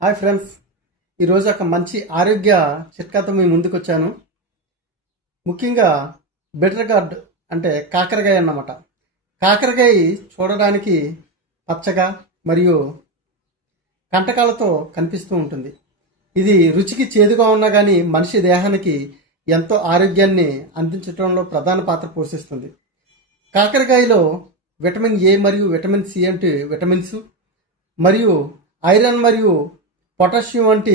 Hi friends, ఈరోజు ఒక మంచి ఆరోగ్య చిట్కాతో మీ ముందుకు వచ్చాను. ముఖ్యంగా బెటర్ గార్డ్ అంటే కాకరకాయ అన్నమాట. కాకరకాయ చూడడానికి పచ్చగా మరియు కంటకాలతో కనిపిస్తూ ఉంటుంది. ఇది రుచికి చేదుగా ఉన్నా కానీ మనిషి దేహానికి ఎంతో ఆరోగ్యాన్ని అందించడంలో ప్రధాన పాత్ర పోషిస్తుంది. కాకరకాయలో విటమిన్ ఏ మరియు విటమిన్ సి వంటి విటమిన్స్ మరియు ఐరన్ మరియు పొటాషియం వంటి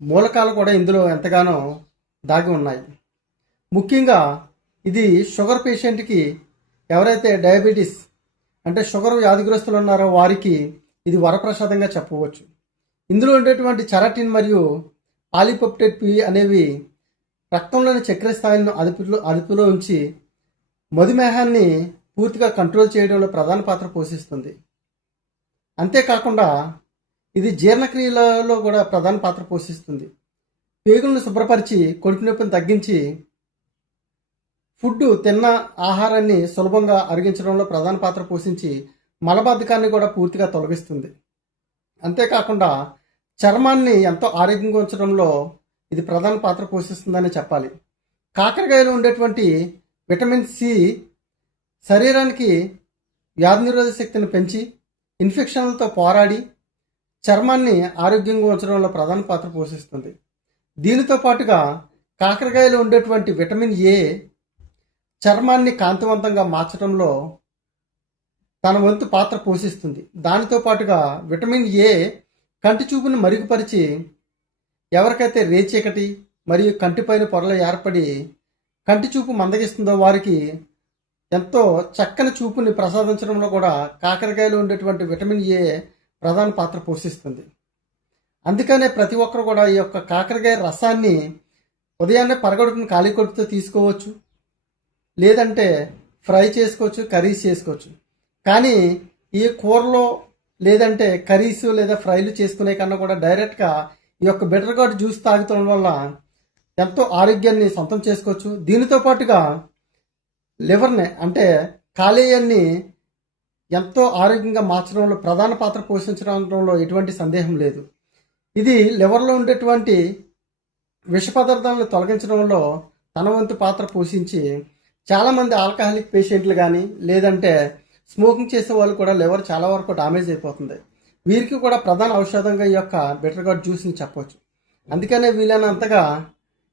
మూలకాలు కూడా ఇందులో ఎంతగానో దాగి ఉన్నాయి. ముఖ్యంగా ఇది షుగర్ పేషెంట్కి, ఎవరైతే డయాబెటీస్ అంటే షుగర్ వ్యాధిగ్రస్తులు ఉన్నారో వారికి ఇది వరప్రసాదంగా చెప్పవచ్చు. ఇందులో ఉండేటువంటి చెరటిన్ మరియు పాలిపెప్టైడ్ పి అనేవి రక్తంలోని చక్కెర స్థాయిలను అదుపులో ఉంచి మధుమేహాన్ని పూర్తిగా కంట్రోల్ చేయడంలో ప్రధాన పాత్ర పోషిస్తుంది. అంతేకాకుండా ఇది జీర్ణక్రియలలో కూడా ప్రధాన పాత్ర పోషిస్తుంది. పేగులను శుభ్రపరిచి కడుపు నొప్పిని తగ్గించి తిన్న ఆహారాన్ని సులభంగా అరిగించడంలో ప్రధాన పాత్ర పోషించి మలబద్ధకాన్ని కూడా పూర్తిగా తొలగిస్తుంది. అంతేకాకుండా చర్మాన్ని ఎంతో ఆరోగ్యంగా ఉంచడంలో ఇది ప్రధాన పాత్ర పోషిస్తుందని చెప్పాలి. కాకరకాయలో ఉండేటువంటి విటమిన్ సి శరీరానికి వ్యాధి నిరోధక శక్తిని పెంచి ఇన్ఫెక్షన్లతో పోరాడి చర్మాన్ని ఆరోగ్యంగా ఉంచడంలో ప్రధాన పాత్ర పోషిస్తుంది. దీనితో పాటుగా కాకరకాయలో ఉండేటువంటి విటమిన్ ఏ చర్మాన్ని కాంతివంతంగా మార్చడంలో తన వంతు పాత్ర పోషిస్తుంది. దానితో పాటుగా విటమిన్ ఏ కంటి చూపుని మెరుగుపరిచి ఎవరికైతే రేచీకటి మరియు కంటిపైన పొరలు ఏర్పడి కంటి చూపు మందగిస్తుందో వారికి ఎంతో చక్కని చూపుని ప్రసాదించడంలో కూడా కాకరకాయలో ఉండేటువంటి విటమిన్ ఏ ప్రధాన పాత్ర పోషిస్తుంది. అందుకనే ప్రతి ఒక్కరు కూడా ఈ యొక్క కాకరకాయ రసాన్ని ఉదయాన్నే పరగడుపుని ఖాళీ కడుపుతో తీసుకోవచ్చు, లేదంటే ఫ్రై చేసుకోవచ్చు, కర్రీస్ చేసుకోవచ్చు. కానీ ఈ కూరలో లేదంటే కర్రీస్ లేదా ఫ్రైలు చేసుకునే కన్నా కూడా డైరెక్ట్గా ఈ యొక్క బెటర్ గార్డ్ జ్యూస్ తాగుతాం వల్ల ఎంతో ఆరోగ్యాన్ని సొంతం చేసుకోవచ్చు. దీనితో పాటుగా లివర్ని అంటే కాలేయాన్ని ఎంతో ఆరోగ్యంగా మార్చడంలో ప్రధాన పాత్ర పోషించడంలో ఎటువంటి సందేహం లేదు. ఇది లివర్లో ఉండేటువంటి విష పదార్థాలను తొలగించడంలో తన వంతు పాత్ర పోషించి చాలామంది ఆల్కహాలిక్ పేషెంట్లు కానీ లేదంటే స్మోకింగ్ చేసే వాళ్ళు కూడా లివర్ చాలా వరకు డామేజ్ అయిపోతుంది. వీరికి కూడా ప్రధాన ఔషధంగా ఈ యొక్క బెటర్ గార్డ్ జ్యూస్ని చెప్పవచ్చు. అందుకనే వీలైనంతగా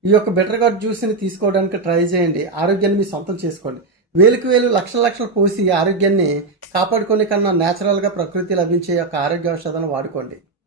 ఈ యొక్క బెటర్ గార్డ్ జ్యూస్ని తీసుకోవడానికి ట్రై చేయండి. ఆరోగ్యాన్ని మీ సొంతం చేసుకోండి. వేలకు వేలు లక్షలు పోసి ఆరోగ్యాన్ని కాపాడుకునే కన్నా న్యాచురల్గా ప్రకృతి లభించే యొక్క ఆరోగ్య ఔషధాలను వాడుకోండి.